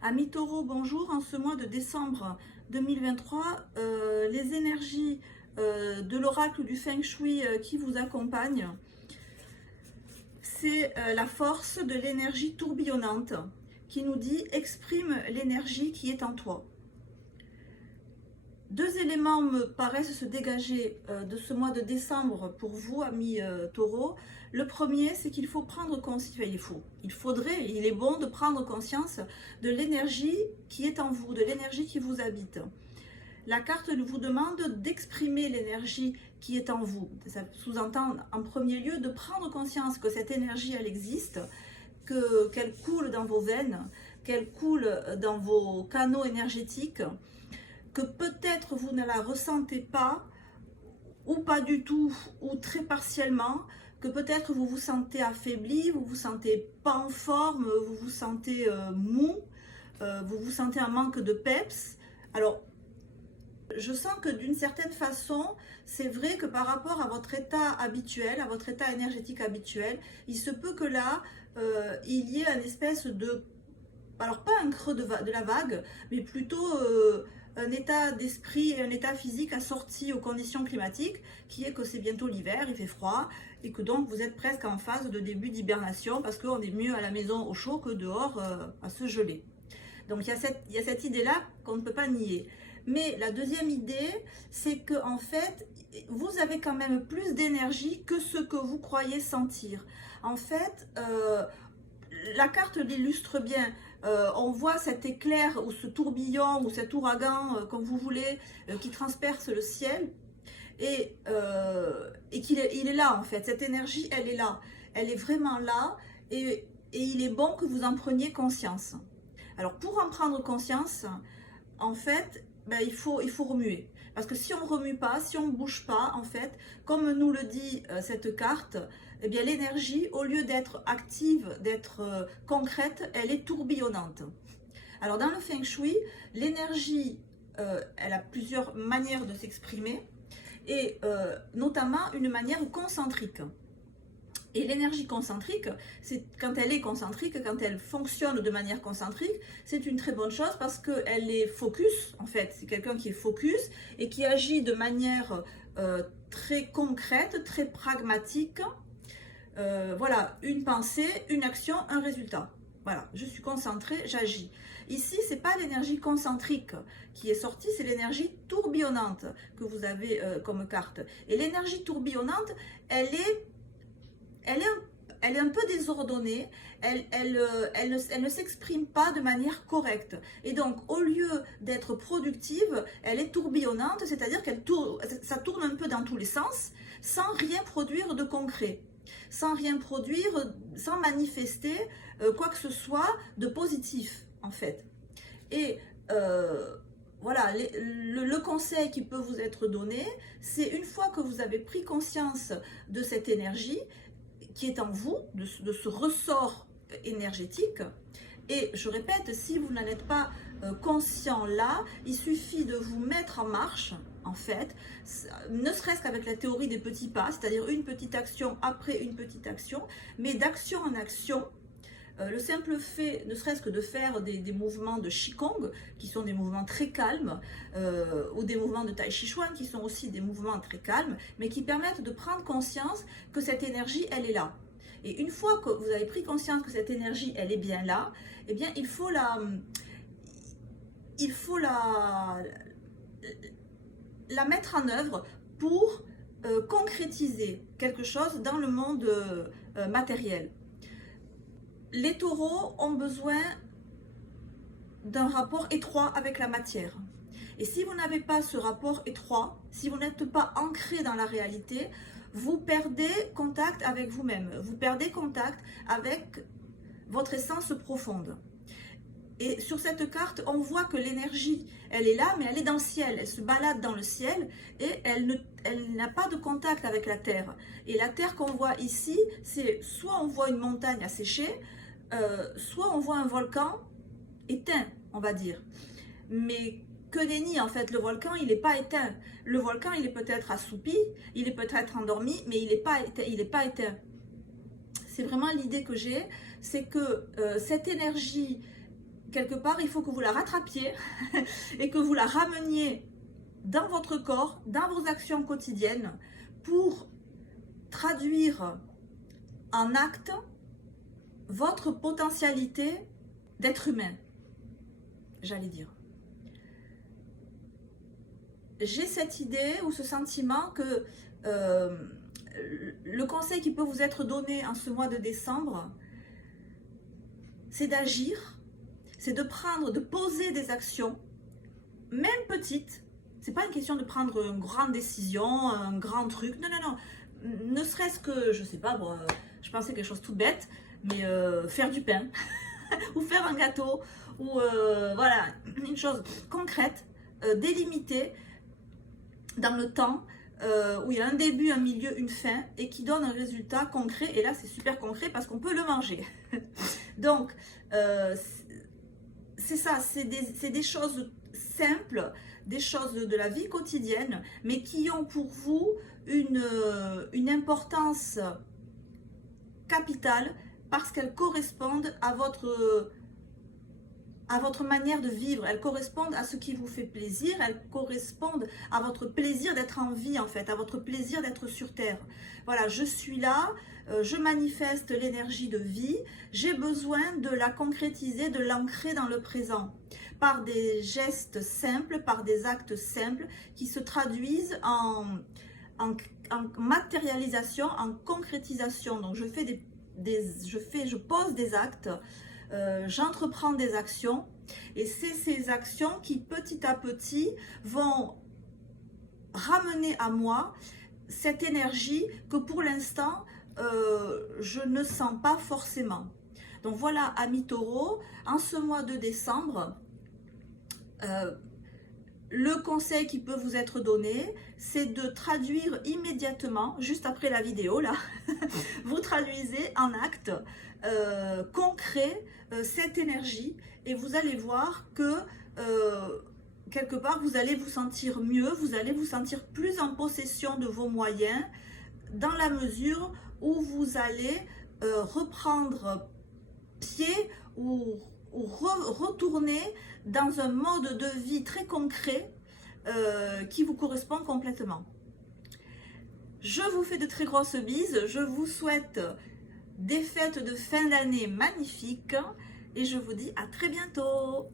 Amis taureaux, bonjour. En ce mois de décembre 2023, les énergies de l'oracle du Feng Shui qui vous accompagnent, c'est la force de l'énergie tourbillonnante qui nous dit exprime l'énergie qui est en toi. Deux éléments me paraissent se dégager de ce mois de décembre pour vous, amis taureaux. Le premier, c'est qu'il faut prendre conscience, il est bon de prendre conscience de l'énergie qui est en vous, de l'énergie qui vous habite. La carte vous demande d'exprimer l'énergie qui est en vous. Ça sous-entend en premier lieu de prendre conscience que cette énergie, elle existe, qu'elle coule dans vos veines, qu'elle coule dans vos canaux énergétiques, que peut-être vous ne la ressentez pas, ou pas du tout, ou très partiellement, que peut-être vous vous sentez affaibli, vous vous sentez pas en forme, vous vous sentez mou, vous vous sentez en manque de peps. Alors, je sens que d'une certaine façon, c'est vrai que par rapport à votre état habituel, à votre état énergétique habituel, il se peut que là, il y ait une espèce de... Alors pas un creux de la vague, mais plutôt un état d'esprit et un état physique assorti aux conditions climatiques, qui est que c'est bientôt l'hiver, il fait froid, et que donc vous êtes presque en phase de début d'hibernation, parce qu'on est mieux à la maison au chaud que dehors à se geler. Donc il y a cette idée-là qu'on ne peut pas nier. Mais la deuxième idée, c'est que en fait, vous avez quand même plus d'énergie que ce que vous croyez sentir. En fait, la carte l'illustre bien. On voit cet éclair ou ce tourbillon ou cet ouragan, comme vous voulez, qui transperce le ciel et qu'il est, il est là en fait. Cette énergie, elle est là. Elle est vraiment là et il est bon que vous en preniez conscience. Alors pour en prendre conscience, en fait, ben, il faut remuer. Parce que si on ne remue pas, si on ne bouge pas, en fait, comme nous le dit cette carte, eh bien l'énergie, au lieu d'être active, d'être concrète, elle est tourbillonnante. Alors dans le Feng Shui, l'énergie, elle a plusieurs manières de s'exprimer, et notamment une manière concentrique. Et l'énergie concentrique, c'est quand elle est concentrique, quand elle fonctionne de manière concentrique, c'est une très bonne chose parce qu'elle est focus, en fait, c'est quelqu'un qui est focus et qui agit de manière très concrète, très pragmatique. Voilà, une pensée, une action, un résultat. Voilà, je suis concentrée, j'agis. Ici, c'est pas l'énergie concentrique qui est sortie, c'est l'énergie tourbillonnante que vous avez comme carte. Et l'énergie tourbillonnante, elle est un peu désordonnée, elle ne s'exprime pas de manière correcte. Et donc, au lieu d'être productive, elle est tourbillonnante, c'est-à-dire ça tourne un peu dans tous les sens, sans rien produire de concret, sans rien produire, sans manifester quoi que ce soit de positif, en fait. Et voilà, le conseil qui peut vous être donné, c'est une fois que vous avez pris conscience de cette énergie, qui est en vous, de ce ressort énergétique. Et je répète, si vous n'en êtes pas conscient là, il suffit de vous mettre en marche, en fait, ne serait-ce qu'avec la théorie des petits pas, c'est-à-dire une petite action après une petite action, mais d'action en action. Le simple fait, ne serait-ce que de faire des mouvements de Qigong, qui sont des mouvements très calmes, ou des mouvements de Tai Chi Chuan, qui sont aussi des mouvements très calmes, mais qui permettent de prendre conscience que cette énergie, elle est là. Et une fois que vous avez pris conscience que cette énergie, elle est bien là, eh bien, il faut la mettre en œuvre pour concrétiser quelque chose dans le monde matériel. Les taureaux ont besoin d'un rapport étroit avec la matière. Et si vous n'avez pas ce rapport étroit, si vous n'êtes pas ancré dans la réalité, vous perdez contact avec vous-même, vous perdez contact avec votre essence profonde. Et sur cette carte, on voit que l'énergie, elle est là, mais elle est dans le ciel, elle se balade dans le ciel et elle n'a pas de contact avec la terre. Et la terre qu'on voit ici, c'est soit on voit une montagne asséchée, soit on voit un volcan éteint, on va dire. Mais que nenni, en fait, le volcan, il n'est pas éteint. Le volcan, il est peut-être assoupi, il est peut-être endormi, mais il n'est pas éteint. C'est vraiment l'idée que j'ai, c'est que cette énergie quelque part, il faut que vous la rattrapiez et que vous la rameniez dans votre corps, dans vos actions quotidiennes, pour traduire en acte votre potentialité d'être humain, j'allais dire. J'ai cette idée ou ce sentiment que le conseil qui peut vous être donné en ce mois de décembre, c'est d'agir, c'est de poser des actions, même petites. C'est pas une question de prendre une grande décision, un grand truc. Non, non, non. Ne serait-ce que, je sais pas, bon, je pensais quelque chose tout bête, mais faire du pain, ou faire un gâteau, ou voilà, une chose concrète, délimitée dans le temps, où il y a un début, un milieu, une fin, et qui donne un résultat concret. Et là, c'est super concret parce qu'on peut le manger. Donc, c'est ça, c'est des choses simples, des choses de la vie quotidienne, mais qui ont pour vous une importance capitale parce qu'elles correspondent à votre manière de vivre, elles correspondent à ce qui vous fait plaisir, elles correspondent à votre plaisir d'être en vie en fait, à votre plaisir d'être sur Terre. Voilà, je suis là, je manifeste l'énergie de vie, j'ai besoin de la concrétiser, de l'ancrer dans le présent, par des gestes simples, par des actes simples qui se traduisent en matérialisation, en concrétisation. Donc je pose des actes, j'entreprends des actions, et c'est ces actions qui petit à petit vont ramener à moi cette énergie que pour l'instant je ne sens pas forcément. Donc voilà, amis taureaux, en ce mois de décembre, le conseil qui peut vous être donné, c'est de traduire immédiatement, juste après la vidéo là, vous traduisez en acte concret cette énergie, et vous allez voir que quelque part vous allez vous sentir mieux, vous allez vous sentir plus en possession de vos moyens, dans la mesure où vous allez reprendre pied ou retourner dans un mode de vie très concret qui vous correspond complètement. Je vous fais de très grosses bises, je vous souhaite des fêtes de fin d'année magnifiques et je vous dis à très bientôt.